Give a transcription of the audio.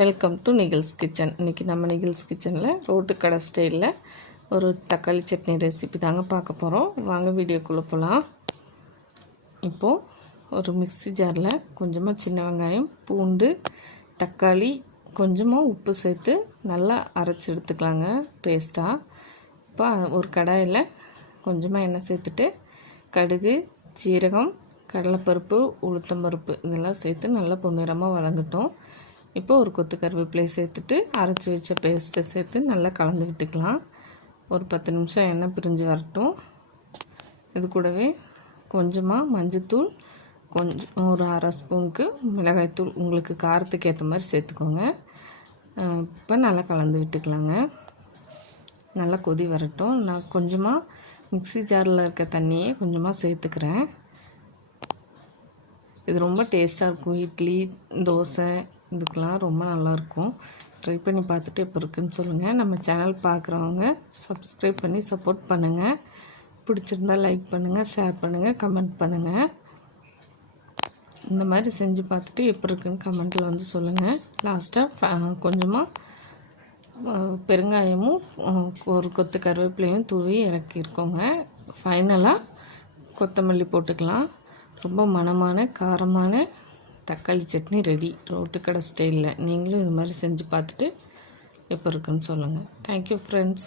Welcome to Nikhil's kitchen. இன்றைக்கி நம்ம நிகில்ஸ் கிச்சனில் ரோட்டு கடை ஸ்டைலில் ஒரு தக்காளி சட்னி ரெசிபி தாங்க பார்க்க போகிறோம். வாங்க வீடியோக்குள்ளே போகலாம். இப்போது ஒரு மிக்ஸி ஜாரில் கொஞ்சமாக சின்ன வெங்காயம், பூண்டு, தக்காளி, கொஞ்சமாக உப்பு சேர்த்து நல்லா அரைச்சி எடுத்துக்கலாங்க பேஸ்ட்டாக. இப்போ ஒரு கடாயில் கொஞ்சமாக எண்ணெய் சேர்த்துட்டு கடுகு, சீரகம், கடலைப்பருப்பு, உளுத்தம்பருப்பு இதெல்லாம் சேர்த்து நல்லா பொன்னிறமாக வதங்கட்டும். இப்போ ஒரு கொத்து கருவேப்பிலை சேர்த்துட்டு அரைச்சி வச்ச பேஸ்ட்டை சேர்த்து நல்லா கலந்து விட்டுக்கலாம். ஒரு 10 நிமிஷம் எண்ணெய் பிரிஞ்சு வரட்டும். இது கூடவே கொஞ்சமாக மஞ்சத்தூள், கொஞ்சம் ஒரு அரை ஸ்பூனுக்கு மிளகாய்த்தூள் உங்களுக்கு காரத்துக்கு ஏற்ற மாதிரி சேர்த்துக்கோங்க. இப்போ நல்லா கலந்து விட்டுக்கலாங்க. நல்லா கொதி வரட்டும். நான் கொஞ்சமாக மிக்ஸி ஜாரில் இருக்க தண்ணியே கொஞ்சமாக சேர்த்துக்கிறேன். இது ரொம்ப டேஸ்ட்டாக இருக்கும். இட்லி, தோசை இதுக்கெலாம் ரொம்ப நல்லாயிருக்கும். ட்ரை பண்ணி பார்த்துட்டு எப்போ இருக்குன்னு சொல்லுங்கள். நம்ம சேனல் பார்க்குறவங்க சப்ஸ்கிரைப் பண்ணி சப்போர்ட் பண்ணுங்கள். பிடிச்சிருந்தால் லைக் பண்ணுங்கள், ஷேர் பண்ணுங்கள், கமெண்ட் பண்ணுங்கள். இந்த மாதிரி செஞ்சு பார்த்துட்டு எப்போ இருக்குன்னு கமெண்ட்டில் வந்து சொல்லுங்கள். லாஸ்ட்டாக கொஞ்சமாக பெருங்காயமும் ஒரு கொத்து கருவேப்பிலையும் தூவி இறக்கியிருக்கோங்க. ஃபைனலாக கொத்தமல்லி போட்டுக்கலாம். ரொம்ப மணமான காரமான தக்காளி சட்னி ரெடி ரோட்டு கடை ஸ்டைலில். நீங்களும் இது மாதிரி செஞ்சு பார்த்துட்டு எப்போ இருக்குன்னு சொல்லுங்கள். Thank you friends.